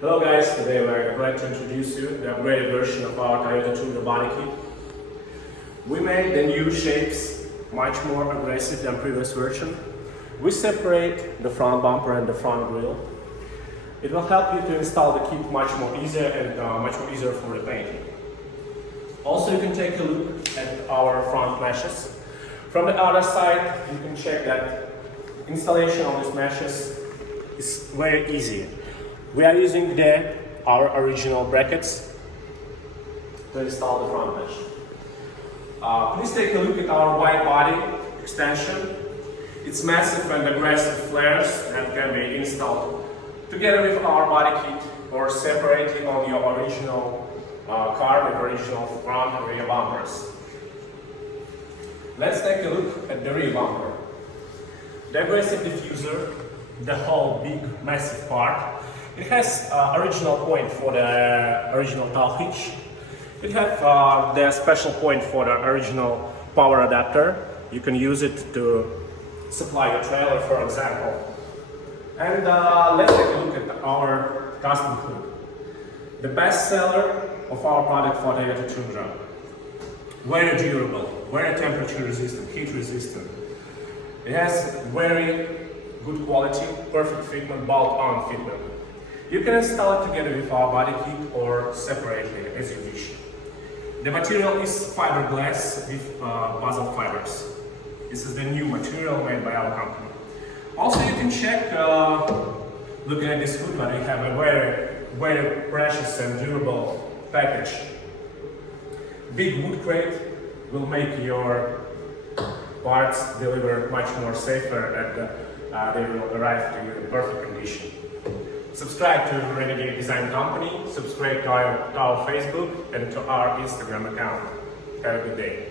Hello guys, today we're glad to introduce you the upgraded version of our Toyota Tundra body kit. We made the new shapes much more aggressive than previous version. We separate the front bumper and the front grille. It will help you to install the kit much more easier and much more easier for the painting. Also, you can take a look at our front meshes. From the other side, you can check that installation of these meshes is very easy. We are using our original brackets to install the front mesh. Please take a look at our wide body extension. It's massive and aggressive flares that can be installed together with our body kit or separately on your original car with original front and rear bumpers. Let's take a look at the rear bumper. The aggressive diffuser, the whole big massive part, it has original point for the original tow hitch. It has the special point for the original power adapter. You can use it to supply your trailer, for example. And let's take a look at our custom hood. The best seller of our product for Toyota Tundra. Very durable, very temperature resistant, heat resistant. It has very good quality, perfect fitment, bolt-on fitment. You can install it together with our body kit or separately as you wish. The material is fiberglass with basalt fibers. This is the new material made by our company. Also, you can check, looking at this hood, that we have a very precious and durable package. Big wood crate will make your parts deliver much more safer and they will arrive to you in perfect condition. Subscribe to Renegade Design Company, subscribe to our Facebook and to our Instagram account. Have a good day.